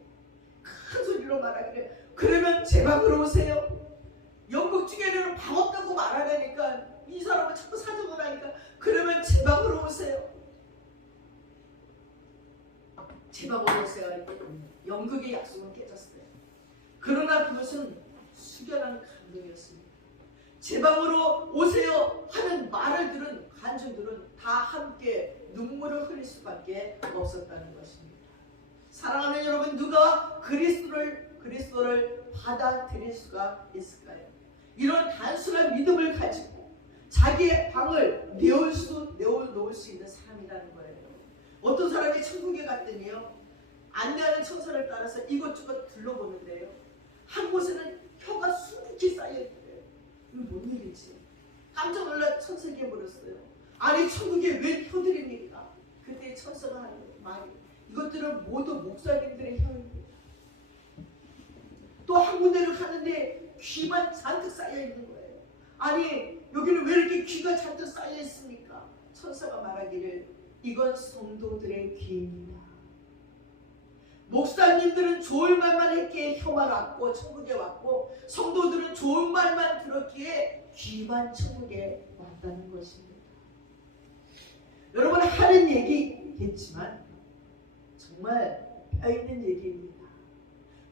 큰 소리로 말하기를, 그러면 제 방으로 오세요. 연극 중에는 방 없다고 말하려니까 이 사람은 자꾸 사정을 하니까, 그러면 제 방으로 오세요. 제 방으로 오세요. 연극의 약속은 깨졌어요. 그러나 그것은 숙연한 감동이었습니다. 제 방으로 오세요 하는 말을 들은 관중들은 다 함께 눈물을 흘릴 수밖에 없었다는 것입니다. 사랑하는 여러분, 누가 그리스도를 그리스도를 받아들일 수가 있을까요? 이런 단순한 믿음을 가지고 자기의 방을 내어놓을 수 있는 사람이라는 거예요. 어떤 사람이 천국에 갔더니요, 안내하는 천사를 따라서 이것저것 둘러보는데요, 한 곳에는 혀가 수북히 쌓여있대요. 이거 뭔 일이지? 깜짝 놀라 천사에게 물었어요. 아니 천국에 왜 혀들입니까? 그때 천사가 하는 말이, 이것들은 모두 목사님들의 혀입니다. 또 한 군데를 가는데 귀만 잔뜩 쌓여있는 거예요. 아니 여기는 왜 이렇게 귀가 잔뜩 쌓여있습니까? 천사가 말하기를, 이건 성도들의 귀입니다. 목사님들은 좋은 말만 했기에 혀만 왔고 천국에 왔고, 성도들은 좋은 말만 들었기에 귀만 천국에 왔다는 것입니다. 여러분, 하는 얘기겠지만 정말 뼈있는 얘기입니다.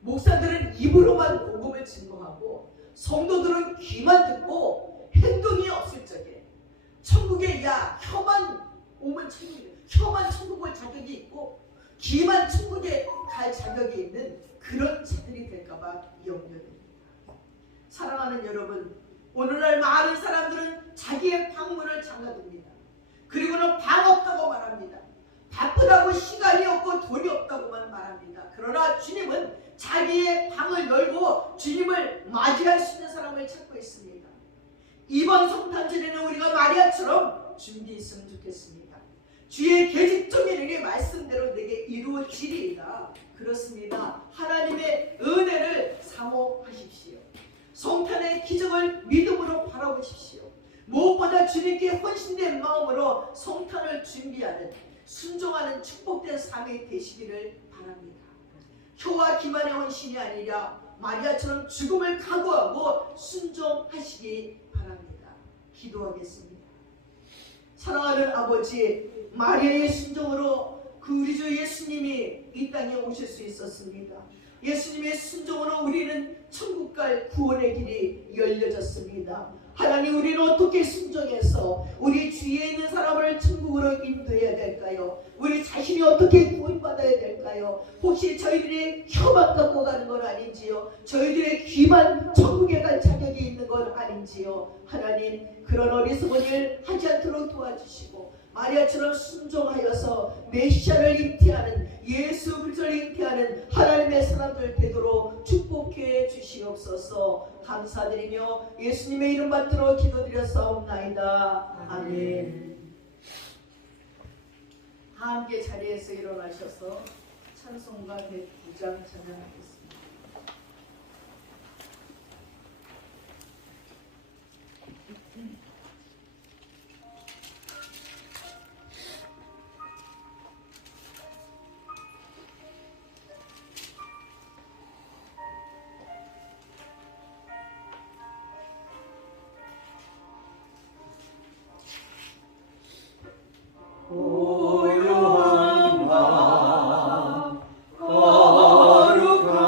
목사들은 입으로만 복음을 증거하고 성도들은 귀만 듣고 행동이 없을 적에 천국에 혀만 오면 천국에, 혀만 천국 올 자격이 있고 귀만 천국에 갈 자격이 있는 그런 자들이 될까봐 염려됩니다. 사랑하는 여러분, 오늘날 많은 사람들은 자기의 방문을 잠가둡니다. 그리고는 방 없다고 말합니다. 바쁘다고 시간이 없고 돈이 없다고만 말합니다. 그러나 주님은 자기의 방을 열고 주님을 맞이할 수 있는 사람을 찾고 있습니다. 이번 성탄절에는 우리가 마리아처럼 준비했으면 좋겠습니다. 주의 계집종이니 말씀대로 내게 이루어지리이다. 그렇습니다. 하나님의 은혜를 사모하십시오. 성탄의 기적을 믿음으로 바라보십시오. 무엇보다 주님께 헌신된 마음으로 성탄을 준비하는, 순종하는 축복된 삶이 되시기를 바랍니다. 혀와 기만의 헌신이 아니라 마리아처럼 죽음을 각오하고 순종하시기 바랍니다. 기도하겠습니다. 사랑하는 아버지, 마리아의 순종으로 우리 주 예수님이 이 땅에 오실 수 있었습니다. 예수님의 순종으로 우리는 천국 갈 구원의 길이 열려졌습니다. 하나님, 우리는 어떻게 순종해서 우리 주위에 있는 사람을 천국으로 인도해야 될까요? 우리 자신이 어떻게 구원받아야 될까요? 혹시 저희들의 혀만 갖고 가는 건 아닌지요? 저희들의 귀만 천국에 갈 자격이 있는 건 아닌지요? 하나님, 그런 어리석은 일 하지 않도록 도와주시고 마리아처럼 순종하여서 메시아를 잉태하는, 예수 그리스도를 잉태하는 하나님의 사람들 되도록 축복해 주시옵소서. 감사드리며 예수님의 이름 받들어 기도드렸사옵나이다. 아멘. 다 함께 자리에서 일어나셔서 찬송가 109장 찬양하겠습니다. 고요한 밤 거룩한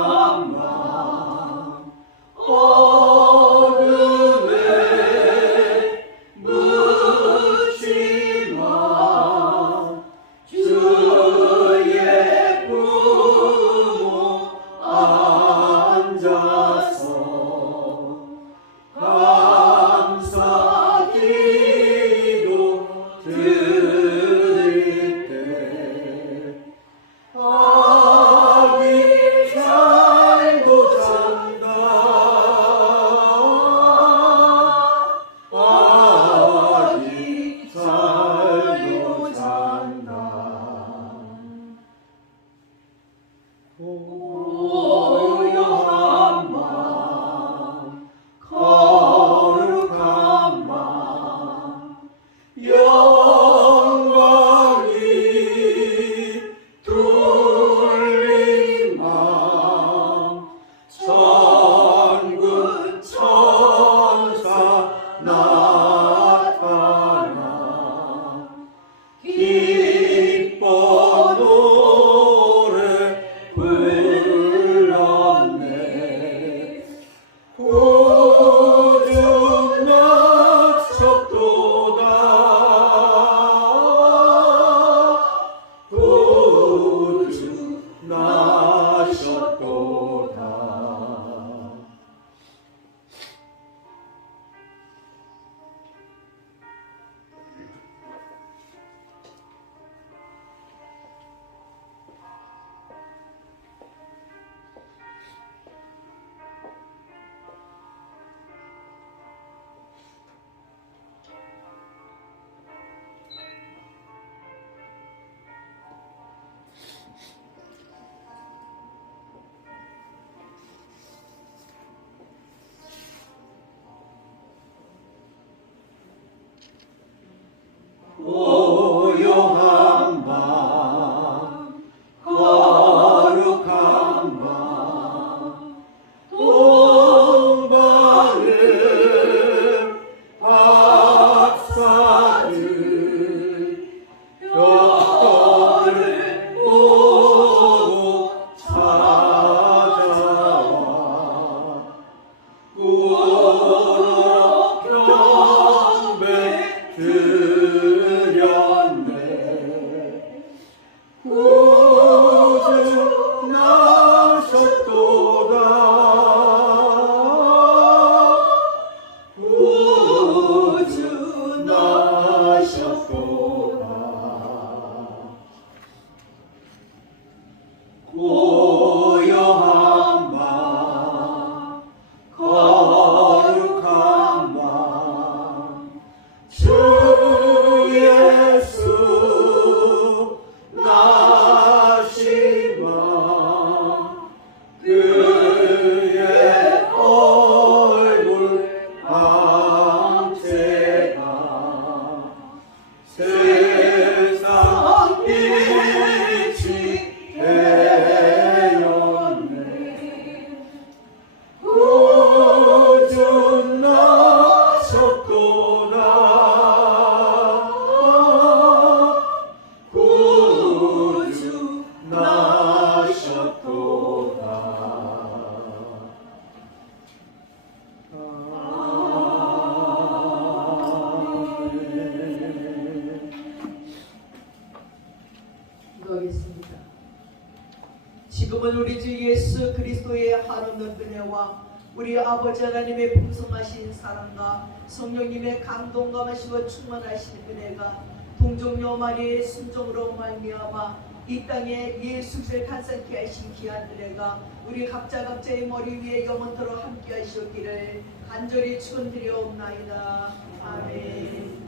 지금은 우리 주 예수 그리스도의 한없는 은혜와 우리 아버지 하나님의 풍성하신 사랑과 성령님의 감동감하시고 충만하신 은혜가 동정녀 마리의 순종으로 말미암아 이 땅에 예수를 탄생케 하신 귀한 은혜가 우리 각자의 머리 위에 영원토록 함께 하시옵기를 간절히 축원드리옵나이다. 아멘.